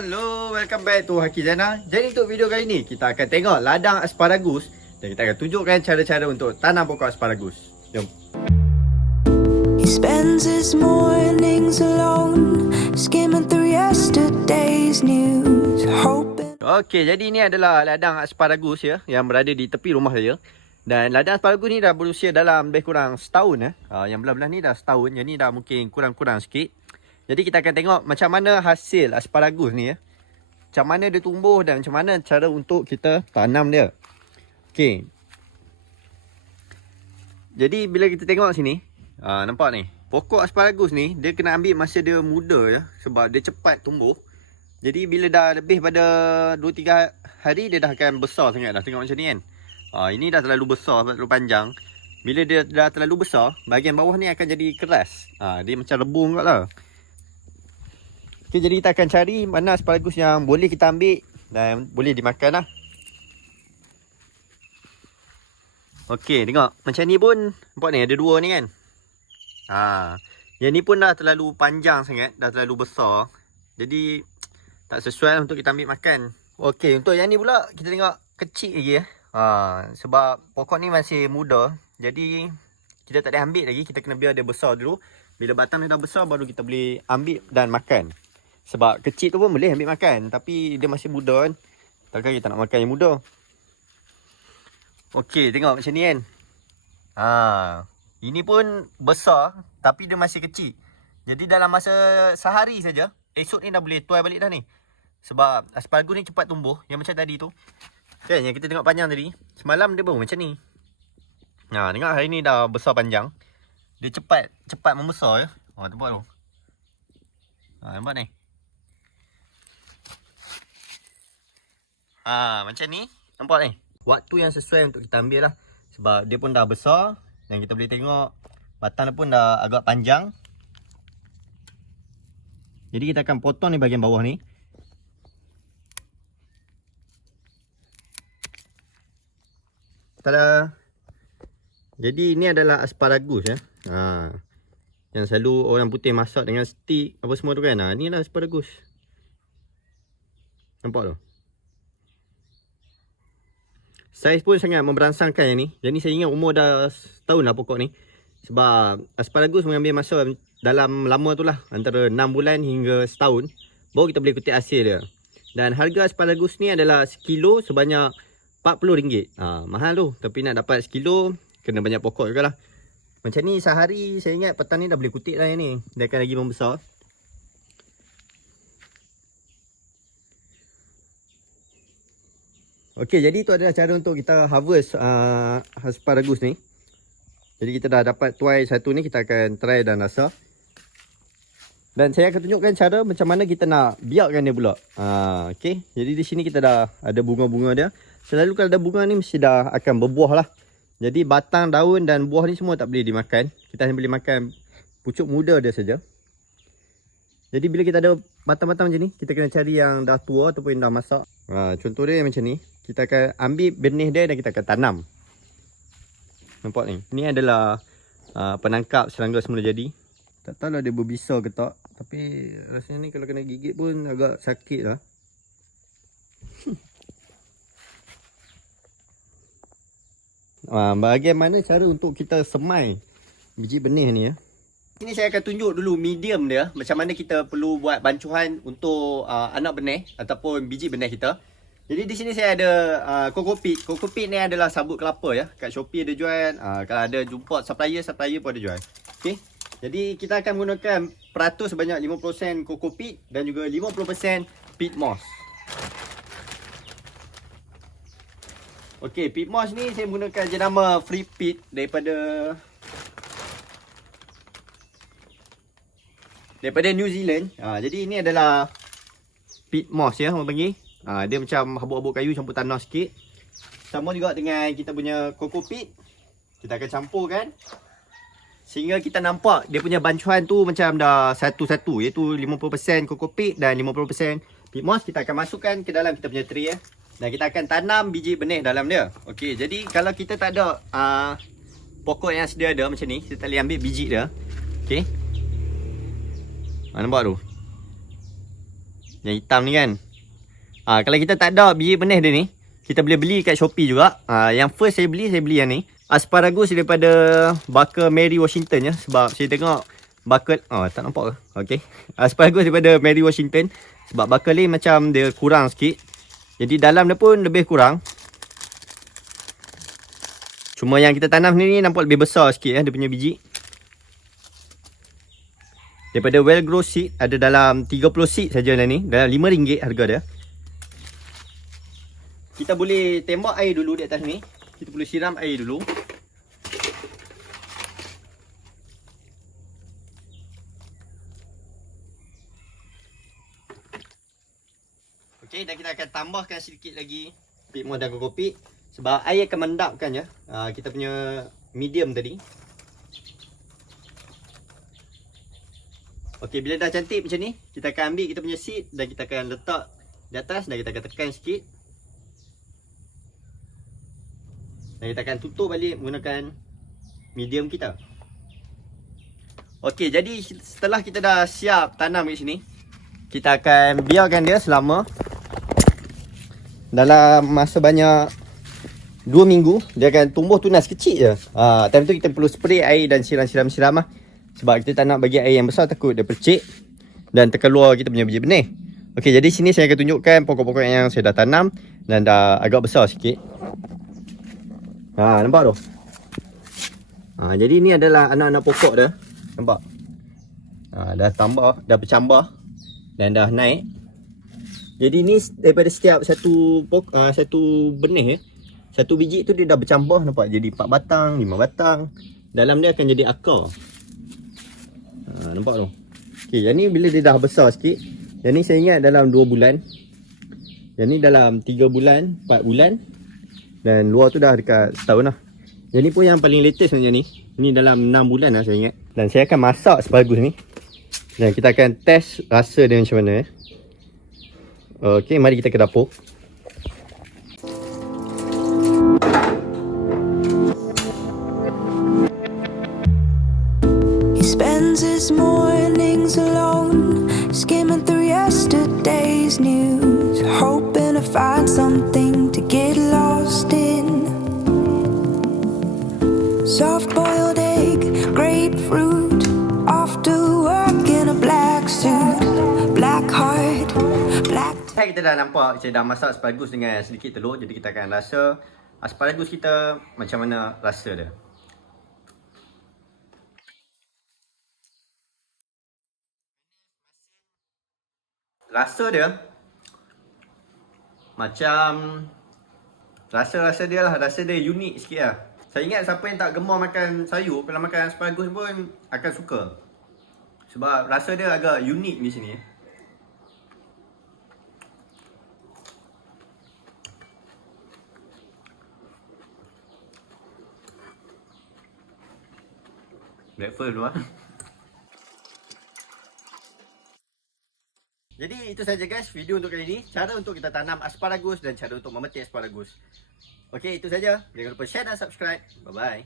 Hello, welcome back to Haki Jana. Jadi untuk video kali ni kita akan tengok ladang asparagus dan kita akan tunjukkan cara-cara untuk tanam pokok asparagus. Jom. He spends his mornings alone, skimming through yesterday's news, hoping. Okey, jadi ini adalah ladang asparagus ya yang berada di tepi rumah saya. Dan ladang asparagus ni dah berusia dalam lebih kurang setahun yang belah-belah ni dah setahun, yang ni dah mungkin kurang-kurang sikit. Jadi kita akan tengok macam mana hasil asparagus ni ya. Macam mana dia tumbuh dan macam mana cara untuk kita tanam dia. Okey. Jadi bila kita tengok sini, nampak ni. Pokok asparagus ni dia kena ambil masa dia muda ya, sebab dia cepat tumbuh. Jadi bila dah lebih pada 2-3 hari dia dah akan besar sangat dah. Tengok macam ni kan. Ini dah terlalu besar, terlalu panjang. Bila dia dah terlalu besar, bahagian bawah ni akan jadi keras. Dia macam rebung kat lah. Okay, jadi kita akan cari mana asparagus yang boleh kita ambil dan boleh dimakan lah. Okey, tengok. Macam ni pun, nampak ni ada dua ni kan. Yang ni pun dah terlalu panjang sangat, dah terlalu besar. Jadi, tak sesuai untuk kita ambil makan. Okey, untuk yang ni pula, kita tengok kecil lagi ya. Sebab pokok ni masih muda. Jadi, kita tak boleh ambil lagi, kita kena biar dia besar dulu. Bila batang dia dah besar, baru kita boleh ambil dan makan. Sebab kecil tu pun boleh ambil makan. Tapi dia masih muda kan. Takkan kita nak makan yang muda. Okey, tengok macam ni kan. Ini pun besar. Tapi dia masih kecil. Jadi dalam masa sehari saja, esok ni dah boleh tuai balik dah ni. Sebab asparagus ni cepat tumbuh. Yang macam tadi tu. Kan yang kita tengok panjang tadi. Semalam dia baru macam ni. Tengok hari ni dah besar panjang. Dia cepat membesar ya. Nampak tu. Nampak ni. Macam ni. Nampak ni. Waktu yang sesuai untuk kita ambil lah. Sebab dia pun dah besar. Dan kita boleh tengok batang dia pun dah agak panjang. Jadi kita akan potong ni bahagian bawah ni. Tada. Jadi ini adalah asparagus ya. Yang selalu orang putih masak dengan stick apa semua tu kan. Ni lah asparagus. Nampak tu. Saiz pun sangat memberangsangkan yang ni. Yang ni saya ingat umur dah setahun lah pokok ni. Sebab asparagus mengambil masa dalam lama tu lah. Antara 6 bulan hingga setahun. Baru kita boleh kutip hasil dia. Dan harga asparagus ni adalah sekilo sebanyak RM40. Mahal tu. Tapi nak dapat sekilo kena banyak pokok juga lah. Macam ni sehari saya ingat petang ni dah boleh kutip lah yang ni. Dia akan lagi membesar. Okey, jadi itu adalah cara untuk kita harvest asparagus ni. Jadi kita dah dapat tuai satu ni, kita akan try dan rasa. Dan saya akan tunjukkan cara macam mana kita nak biarkan dia pula. Okey, jadi di sini kita dah ada bunga-bunga dia. Selalu kalau ada bunga ni mesti dah akan berbuah lah. Jadi batang, daun dan buah ni semua tak boleh dimakan. Kita hanya boleh makan pucuk muda dia saja. Jadi bila kita ada batang-batang macam ni, kita kena cari yang dah tua ataupun yang dah masak. Contoh dia macam ni. Kita akan ambil benih dia dan kita akan tanam. Nampak ni. Ini adalah penangkap serangga semula jadi. Tak tahu lah dia berbisa ke tak. Tapi rasanya ni kalau kena gigit pun agak sakit lah. Bagaimana cara untuk kita semai biji benih ni ya. Ini saya akan tunjuk dulu medium dia. Macam mana kita perlu buat bancuhan untuk anak benih ataupun biji benih kita. Jadi di sini saya ada Kokopit. Kokopit ni adalah sabut kelapa ya. Kat Shopee ada jual. Kalau ada jumpa supplier pun ada jual. Okey. Jadi kita akan menggunakan peratus sebanyak 50% Kokopit dan juga 50% peat moss. Okey, peat moss ni saya menggunakan jenama Free Peat daripada New Zealand. Jadi ini adalah peat moss ya, orang panggil. Dia macam habuk-habuk kayu campur tanah sikit. Sama juga dengan kita punya Kokopit. Kita akan campurkan sehingga kita nampak dia punya bancuhan tu macam dah satu-satu, iaitu 50% Kokopit dan 50% peat moss. Kita akan masukkan ke dalam kita punya tray ya. Dan kita akan tanam biji benih dalam dia. Okey, jadi kalau kita tak ada pokok yang sedia ada macam ni, kita boleh ambil biji dia. Okey. Nampak tu. Yang hitam ni kan. Kalau kita tak ada biji benih dia ni, kita boleh beli kat Shopee juga. Yang first saya beli yang ni. Asparagus daripada Barker Mary Washington ya. Sebab saya tengok Barker, tak nampak ke? Okay. Asparagus daripada Mary Washington. Sebab Barker ni macam dia kurang sikit. Jadi dalam dia pun lebih kurang. Cuma yang kita tanam ni nampak lebih besar sikit ya, dia punya biji. Daripada Well Grow Seed ada dalam 30 seed saja ni. Dalam RM5 harga dia. Kita boleh tembak air dulu di atas ni. Kita boleh siram air dulu. Okey, dan kita akan tambahkan sedikit lagi pit mos dan kokopit. Sebab air akan mendapkan ya. Kita punya medium tadi. Okey, bila dah cantik macam ni, kita akan ambil kita punya seed dan kita akan letak di atas dan kita akan tekan sikit. Dan kita akan tutup balik menggunakan medium kita. Okey, jadi setelah kita dah siap tanam kat sini, kita akan biarkan dia selama dalam masa banyak 2 minggu. Dia akan tumbuh tunas kecil je. Time tu kita perlu spray air dan siram lah. Sebab kita tak nak bagi air yang besar, takut dia percik dan terkeluar kita punya biji benih. Okey, jadi sini saya akan tunjukkan pokok-pokok yang saya dah tanam dan dah agak besar sikit. Nampak tu? Jadi ni adalah anak-anak pokok dah. Nampak? Dah tambah, dah bercambah dan dah naik. Jadi ni daripada setiap satu benih satu biji tu dia dah bercambah, nampak? Jadi 4 batang, 5 batang. Dalam dia akan jadi akar. Nampak tu? Okey, yang ni bila dia dah besar sikit. Yang ni saya ingat dalam 2 bulan. Yang ni dalam 3 bulan, 4 bulan. Dan luar tu dah dekat setahun lah. Yang ni pun yang paling latest macam ni. Ni dalam 6 bulan lah saya ingat. Dan saya akan masak asparagus ni. Dan kita akan test rasa dia macam mana. Okey, mari kita ke dapur. He spends his mornings alone, skimming through yesterday's news, hoping to find something to get lost in. Soft-boiled egg, grapefruit, off to work in a black suit, black heart, black... Kita dah nampak saya dah masak asparagus dengan sedikit telur. Jadi kita akan rasa asparagus kita macam mana rasa dia. Rasa dia macam rasa dia lah, rasa dia unik sikit lah. Saya ingat siapa yang tak gemar makan sayur, kalau makan asparagus pun akan suka. Sebab rasa dia agak unik di sini. Breakfast dulu lah. Jadi itu saja guys video untuk kali ini. Cara untuk kita tanam asparagus dan cara untuk memetik asparagus. Okey, itu saja. Jangan lupa share dan subscribe. Bye bye.